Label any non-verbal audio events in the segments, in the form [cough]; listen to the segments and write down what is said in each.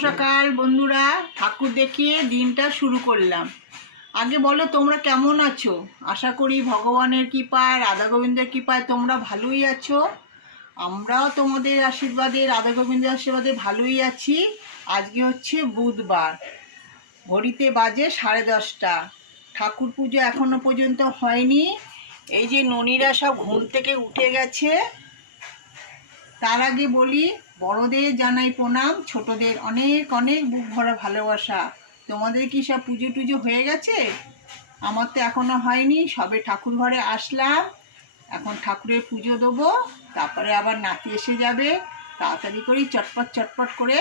সকাল, বন্ধুরা, ঠাকুর দেখিয়ে দিনটা শুরু করলাম। আগে বলো তোমরা কেমন আছো? আশা করি ভগবানের কৃপায়, রাধা গোবিন্দের কৃপায় তোমরা ভালোই আছো। আমরাও তোমাদের আশীর্বাদে, রাধা গোবিন্দের আশীর্বাদে ভালোই আছি। আজকে হচ্ছে বুধবার। ঘড়িতে বাজে সাড়ে দশটা। ঠাকুর পুজো এখনও পর্যন্ত হয়নি। এই যে ননীরা সব ঘুম থেকে উঠে গেছে, তার আগে বলি বড়দের জানাই প্রণাম, ছোটদের অনেক অনেক বুক ভরা ভালোবাসা। তোমাদের কি সব পুজো টুজো হয়ে গেছে? আমার তো এখনও হয়নি, সবে ঠাকুর ঘরে আসলাম। এখন ঠাকুরের পুজো দেবো, তারপরে আবার নাতি এসে যাবে। তাড়াতাড়ি করে চটপট চটপট করে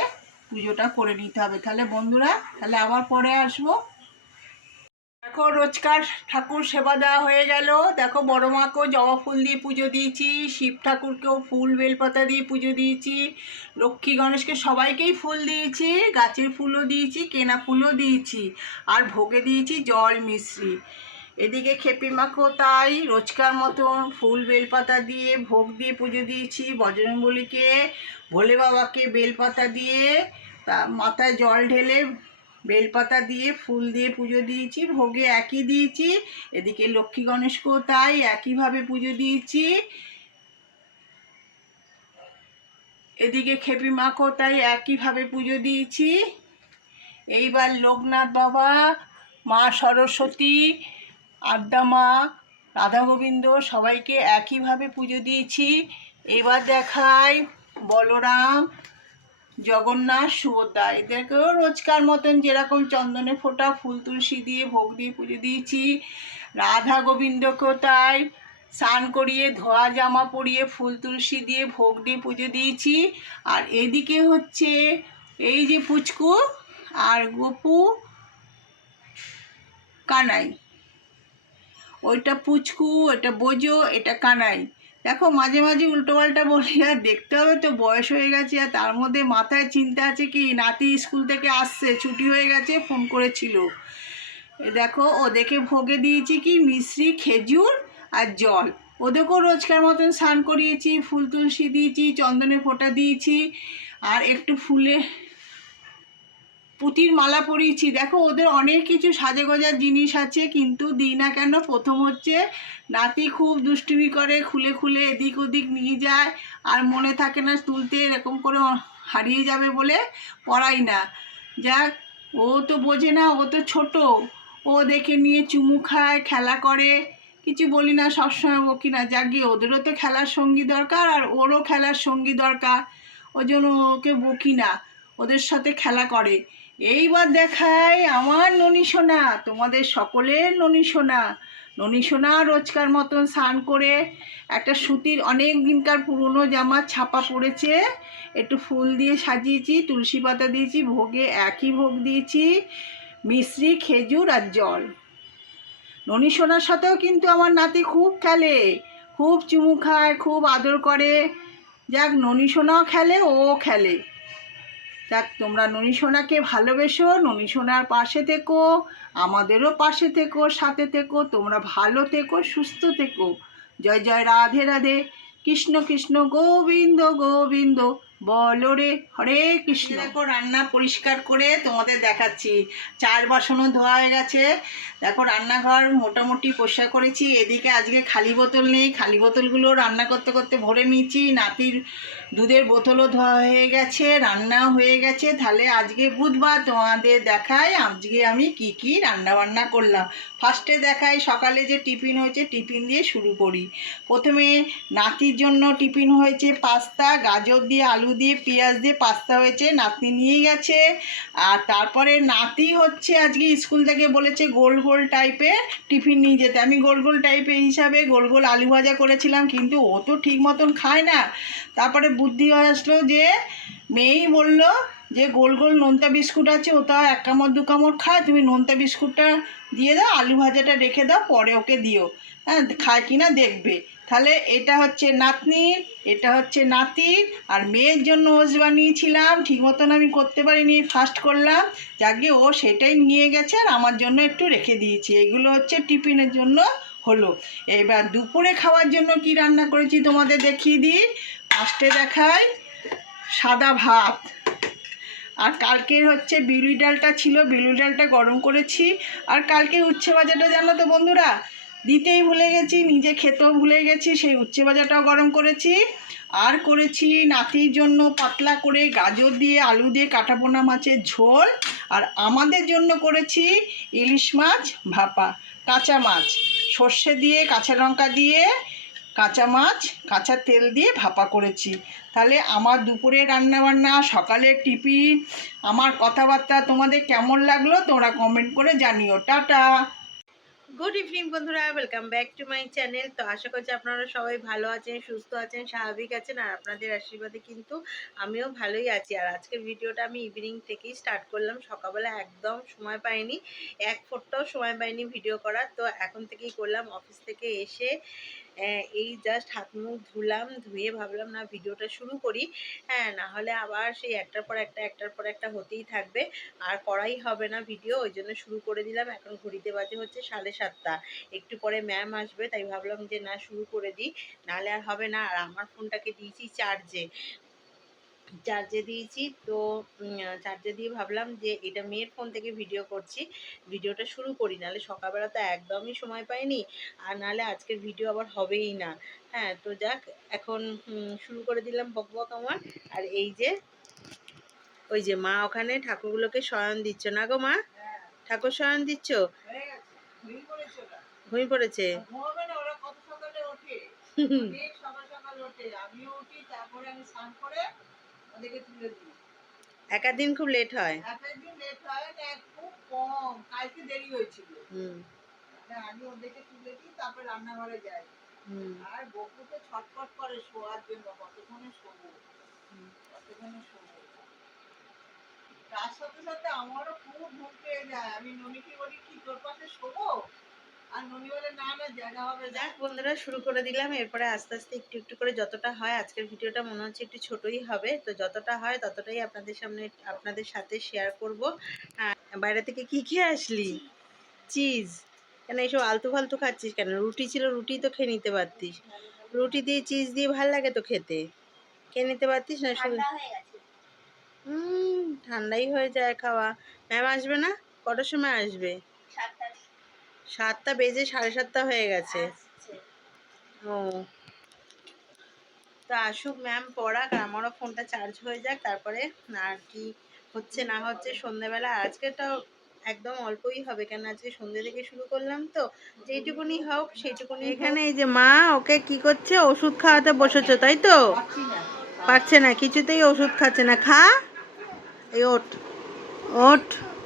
পুজোটা করে নিতে হবে। তাহলে বন্ধুরা, তাহলে আবার পরে আসব। দেখো রোজকার ঠাকুর সেবা দেওয়া হয়ে গেল। দেখো বড় মাকেও জবা ফুল দিয়ে পুজো দিয়েছি, শিব ঠাকুরকেও ফুল বেলপাতা দিয়ে পুজো দিয়েছি, লক্ষ্মী গণেশকে সবাইকেই ফুল দিয়েছি, গাছের ফুলও দিয়েছি, কেনা ফুলও দিয়েছি, আর ভোগে দিয়েছি জল মিশ্রি। এদিকে খেপি মাকেও তাই রোজকার মতন ফুল বেলপাতা দিয়ে ভোগ দিয়ে পুজো দিয়েছি বজরংবলীকে, ভোলে বাবাকে বেলপাতা দিয়ে, তা মাথায় জল ঢেলে বেলপাতা দিয়ে, ফুল দিয়ে পুজো দিয়েছি, ভোগে একই দিয়েছি, এদিকে লক্ষ্মী গণেশকেও তাই একইভাবে পুজো দিয়েছি। এদিকে খেপি মাকেও তাই একইভাবে পুজো দিয়েছি। এইবার লোকনাথ বাবা, মা সরস্বতী, আদ্যা মা, রাধা গোবিন্দ সবাইকে একইভাবে পুজো দিয়েছি। এবার দেখাই বলরাম জগন্নাথ সুভদ্রা, এদেরকেও রোজকার মতন যেরকম চন্দনে ফোঁটা, ফুল তুলসী দিয়ে ভোগ দিয়ে পুজো দিয়েছি। রাধা গোবিন্দকেও তাই স্নান করিয়ে, ধোয়া জামা পরিয়ে, ফুল তুলসী দিয়ে ভোগ দিয়ে পুজো দিয়েছি। আর এদিকে হচ্ছে এই যে পুচকু আর গপু কানাই। ওইটা পুচকু, ওইটা বোজো এটা কানাই। দেখো, মাঝে মাঝে উল্টোপাল্টা বলি, আর দেখতে হবে তো, বয়স হয়ে গেছে, আর তার মধ্যে মাথায় চিন্তা আছে কি, নাতি স্কুল থেকে আসছে, ছুটি হয়ে গেছে, ফোন করেছিল। দেখো, ওদেরকে ভোগে দিয়েছি কি, মিশ্রি, খেজুর আর জল। ওদেরকেও রোজকার মতন স্নান করিয়েছি, ফুল তুলসী দিয়েছি, চন্দনে ফোঁটা দিয়েছি, আর একটু ফুলে পুঁতির মালা পরিয়েছি। দেখো, ওদের অনেক কিছু সাজে গোজার জিনিস আছে, কিন্তু দিই না কেন? প্রথম হচ্ছে, নাতি খুব দুষ্টুমি করে, খুলে খুলে এদিক ওদিক নিয়ে যায়, আর মনে থাকে না তুলতে এরকম করে হারিয়ে যাবে বলে পড়াই না। যাক, ও তো বোঝে না, ও তো ছোট, ও দেখে নিয়ে চুমু খায়, খেলা করে। কিছু বলি না, সবসময় বকি না। গিয়ে ওদেরও তো খেলার সঙ্গী দরকার, আর ওরও খেলার সঙ্গী দরকার। ওই জন্য ওকে বকি না, ওদের সাথে খেলা করে। এইবার দেখাই আমার ননী সোনা, তোমাদের সকলের ননী সোনা। ননী সোনা রোজকার মতন স্নান করে একটা সুতির অনেক দিনকার পুরনো জামা ছাপা পড়েছে। একটু ফুল দিয়ে সাজিয়েছি, তুলসী পাতা দিয়েছি, ভোগে একই ভোগ দিয়েছি, মিশ্রি, খেজুর আর জল। ননী সোনার সাথেও কিন্তু আমার নাতি খুব খেলে, খুব চুমু খায়, খুব আদর করে। যাক, ননী সোনাও খেলে, ও খেলে। যাক, তোমরা ননী সোনাকে ভালোবেসো, ননী সোনার পাশে থেকো, আমাদেরও পাশে থেকো, সাথে থেকো, তোমরা ভালো থেকো, সুস্থ থেকো। জয় জয়, রাধে রাধে। কৃষ্ণ কৃষ্ণ, গোবিন্দ গোবিন্দ, বলো রে, হরে কৃষ্ণ। দেখো, রান্না পরিষ্কার করে তোমাদের দেখাচ্ছি। চার বাসনও ধোয়া হয়ে গেছে। দেখো, রান্নাঘর মোটামুটি পরিষ্কার করেছি। এদিকে আজকে খালি বোতল নেই। খালি বোতলগুলো রান্না করতে করতে ভরে নিয়েছি। নাতির দুধের বোতলও ধোয়া হয়ে গেছে রান্না হয়ে গেছে। তাহলে আজকে বুধবার তোমাদের দেখাই আজকে আমি কি কি রান্না বান্না করলাম ফার্স্টে দেখাই সকালে যে টিফিন হয়েছে, টিফিন দিয়ে শুরু করি। প্রথমে নাতির জন্য টিফিন হয়েছে পাস্তা, গাজর দিয়ে আলু দিয়ে, পেঁয়াজ দিয়ে পাস্তা হয়েছে, নাতনি নিয়ে গেছে। আর তারপরে নাতি হচ্ছে আজকে স্কুল থেকে বলেছে গোল গোল টাইপের টিফিন নিয়ে যেতে। আমি গোল গোল টাইপের হিসাবে গোল গোল আলু ভাজা করেছিলাম, কিন্তু ও তো ঠিক মতন খায় না। তারপরে বুদ্ধি হয়ে আসলো যে, মেয়েই বলল যে, গোল গোল নোনতা বিস্কুট আছে, ওটা এক কামড়, দু কামড় খায় তুমি নোনতা বিস্কুটটা দিয়ে দাও, আলু ভাজাটা রেখে দাও, পরে ওকে দিও। হ্যাঁ খায় কি না দেখবে। তাহলে এটা হচ্ছে নাতনির এটা হচ্ছে নাতির আর মেয়ের জন্য ওজ বানিয়েছিলাম ঠিক মতন আমি করতে পারিনি ফার্স্ট করলাম। যাকে ও সেটাই নিয়ে গেছে, আর আমার জন্য একটু রেখে দিয়েছি। এগুলো হচ্ছে টিফিনের জন্য হলো। এবার দুপুরে খাওয়ার জন্য কি রান্না করেছি তোমাদের দেখিয়ে দিই। ফার্স্টে দেখাই সাদা ভাত। আর কালকের হচ্ছে বিউলি ডালটা ছিল বিউলি ডালটা গরম করেছি। আর কালকে উচ্ছে ভাজাটা, জানো তো বন্ধুরা? দিতেই ভুলে গেছি, নিজে খেতেও ভুলে গেছি, সেই উচ্ছে ভাজাটাও গরম করেছি। আর করেছি নাতির জন্য পাতলা করে গাজর দিয়ে, আলু দিয়ে কাটাপোনা মাছের ঝোল। আর আমাদের জন্য করেছি ইলিশ মাছ ভাপা, কাঁচা মাছ। সর্ষে দিয়ে, কাঁচা লঙ্কা দিয়ে কাঁচা মাছ, কাঁচা তেল দিয়ে ভাপা করেছি। তাহলে আমার দুপুরে রান্নাবান্না, সকালের টিফিন, আমার কথাবার্তা তোমাদের কেমন লাগল তোমরা কমেন্ট করে জানিও। টাটা। গুড ইভিনিং বন্ধুরা welcome back to my channel তো আশা করছি আপনারা সবাই ভালো আছেন, সুস্থ আছেন, স্বাভাবিক আছেন, আর আপনাদের আশীর্বাদে কিন্তু আমিও ভালোই আছি। আর আজকের ভিডিওটা আমি ইভিনিং থেকেই স্টার্ট করলাম। সকালবেলা একদম সময় পাইনি, এক ফোটটাও সময় পাইনি ভিডিও করার। তো এখন থেকেই করলাম অফিস থেকে এসে এই জাস্ট হাত মুখ ধুলাম, ধুয়ে ভাবলাম, না, ভিডিওটা শুরু করি। হ্যাঁ না হলে আবার সেই একটার পর একটা, একটার পর একটা হতেই থাকবে। আর করাই হবে না ভিডিও, ওই জন্য শুরু করে দিলাম। এখন ঘড়িতে বাজে হচ্ছে সাড়ে সাতটা। একটু পরে ম্যাম আসবে, তাই ভাবলাম যে, না, শুরু করে দিই। নাহলে আর হবে না। আর আমার ফোনটাকে দিয়েছি চার্জে চার্জে দিয়েছি। তো চার্জে দিয়ে ভাবলাম যে এটা মেয়ের ফোন থেকে ভিডিও করছি। ভিডিওটা শুরু করি নাহলে সকালবেলা তো একদমই সময় পাইনি। আর নাহলে আজকের ভিডিও আবার হবেই না। হ্যাঁ তো যাক এখন শুরু করে দিলাম বক বক আমার। আর এই যে ওই যে মা ওখানে ঠাকুরগুলোকে শয়ন দিচ্ছ। না গো মা? ঠাকুর শয়ন দিচ্ছ? ঘুমিয়ে পড়েছে? [laughs] আমিও উঠি তারপরে আমি স্নান করে ওদেরকে তুলে দিই। একার দিন খুব লেট হয়। একটা দিন লেট হয় না খুব কম। কালকে দেরি হয়েছিল। হুম। আমি ওদেরকে তুলে দিই তারপর রান্নাঘরে যাই। আর বকু তো ছটফট করে শোয়ার জন্য কতক্ষণে শোবো? কতক্ষণে শোবো? তার সাথে সাথে আমারও খুব ঘুম পেয়ে যায়। আমি ননিকে বলি কি তোর পাশে শোবো? যাক বন্ধুরা শুরু করে দিলাম। এরপরে আস্তে আস্তে একটু একটু করে যতটা হয় আজকের ভিডিওটা মনে হচ্ছে একটু ছোটই হবে। তো যতটা হয় ততটাই আপনাদের সামনে আপনাদের সাথে শেয়ার করব। আর বাইরে থেকে কি খেয়ে আসলি? চিজ কেন এইসব আলতু ফালতু খাচ্ছিস কেন? রুটি ছিল রুটি তো খেয়ে নিতে পারতিস। রুটি দিয়ে চিজ দিয়ে ভালো লাগে তো খেতে। খেয়ে নিতে পারতিস না? শুধু হুম ঠান্ডাই হয়ে যায় খাওয়া। ম্যাম আসবে না? কটার সময় আসবে? সাতটা বেজে সাড়ে সাতটা হয়ে গেছে। ও। তো আসুক ম্যাম পড়াক আমারও ফোনটা চার্জ হয়ে যাক তারপরে আর কি হচ্ছে না হচ্ছে সন্ধেবেলা। আর আজকেটা একদম অল্পই হবে কেন আজকে সন্ধে থেকে শুরু করলাম তো। যেইটুকুনি হোক সেইটুকুনি এখানে এই যে মা ওকে কি করছে? ওষুধ খাওয়াতে বসেছো তাই তো? পারছে না। কিছুতেই ওষুধ খাচ্ছে না। খা। এই ওঠ ওঠ। আর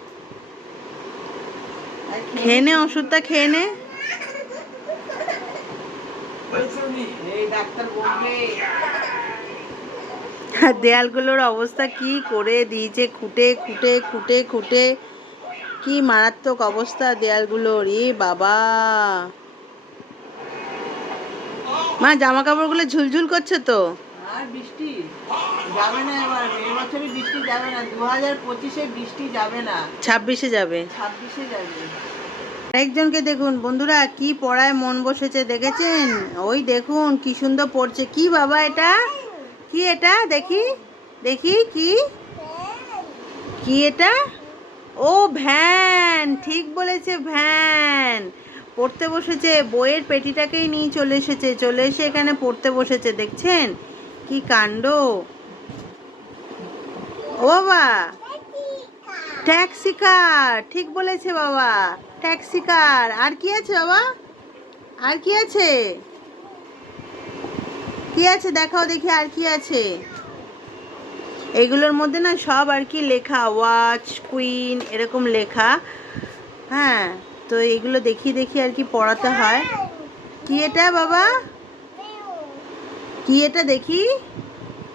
খেয়ে নে, ওষুধটা খেয়ে নে। দেয়ালগুলোর অবস্থা কি করে দিয়েছে? খুঁটে খুঁটে খুঁটে খুঁটে। কি মারাত্মক অবস্থা দেয়ালগুলোর। এ বাবা। মা জামা কাপড়গুলো ঝুলঝুল করছে তো? আর বৃষ্টি যাবে না এবার এই বছরে বৃষ্টি যাবে না দু হাজার পঁচিশে বৃষ্টি যাবে না। ছাব্বিশে যাবে। ছাব্বিশে যাবে। একজনকে দেখুন বন্ধুরা কি পড়ায় মন বসেছে দেখেছেন? ওই দেখুন কি সুন্দর পড়ছে। কি বাবা এটা? কি এটা? দেখি দেখি কি? কি এটা? ও ভ্যান! ঠিক বলেছে ভ্যান! পড়তে বসেছে বইয়ের পেটিটাকেই নিয়ে চলে এসেছে চলে এসে এখানে পড়তে বসেছে দেখছেন? কি কাণ্ড? ও বাবা। ট্যাক্সি কার? ঠিক বলেছে বাবা। ট্যাক্সি কার? আর কি আছে বাবা? আর কি আছে? কি আছে? দেখাও দেখি আর কি আছে। এগুলোর মধ্যে না সব আর কি লেখা। ওয়াচ, কুইন, এরকম লেখা। হ্যাঁ তো এগুলো দেখি দেখি আর কি পড়াতে হয়। কি এটা বাবা? কি এটা দেখি?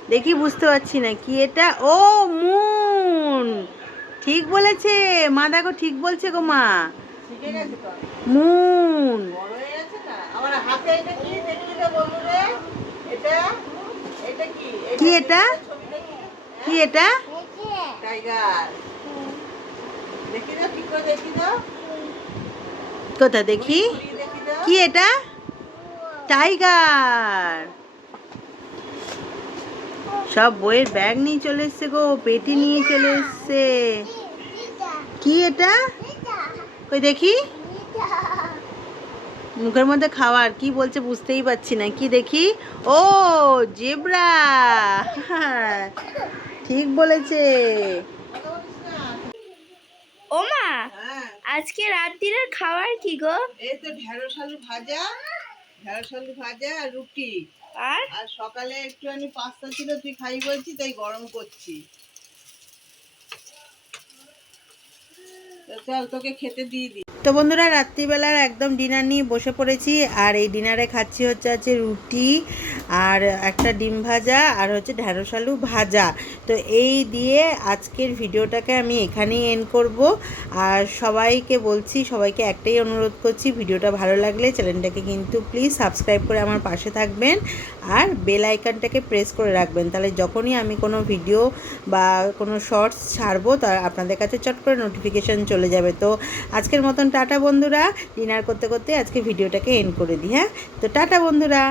দেখি বুঝতে পারছি না কি এটা? ও মুন! ঠিক বলেছে মা দেখো ঠিক বলছে গো মা। মুন! হয়ে কি এটা? কি? এটা? কোথা দেখি দাও কি এটা? টাইগার! সব বইয়ের ব্যাগ নিয়ে চলে এসছে গো পেটি নিয়ে চলে এসছে। কি এটা? ওই দেখি? মুখের মধ্যে খাওয়ার কি বলছে বুঝতেই পারছি না। কি দেখি? ও জেব্রা। ঠিক বলেছে। ওমা আজকে রাত্রির খাবার কি গো? এই তো ঢেঁড়স আলু ভাজা ঢেঁড়স আলু ভাজা আর রুটি। আর? আর সকালে একটুখানি পাস্তা ছিল, তুই খাই বলছি, তাই গরম করছি। চল, তোকে খেতে দিয়ে দিই। তো বন্ধুরা, রাত্রিবেলার একদম ডিনার নিয়ে বসে পড়েছি। আর এই ডিনারে খাচ্ছি হচ্ছে আছে রুটি আর একটা ডিম ভাজা আর হচ্ছে ঢ্যাঁড়স আলু ভাজা। তো এই দিয়ে আজকের ভিডিওটাকে আমি এখানেই এন্ড করব। আর সবাইকে বলছি, সবাইকে একটাই অনুরোধ করছি, ভিডিওটা ভালো লাগলে চ্যানেলটাকে কিন্তু প্লিজ সাবস্ক্রাইব করে আমার পাশে থাকবেন আর বেল আইকনটাকে প্রেস করে রাখবেন। তাহলে যখনই আমি কোনো ভিডিও বা কোনো শর্টস ছাড়বো তার আপনাদের কাছে চট করে নোটিফিকেশান চলে যাবে। তো আজকের মতন টাটা বন্ধুরা। ডিনার করতে করতে আজকে ভিডিওটাকে এন্ড করে দিই হ্যাঁ? তো টাটা বন্ধুরা।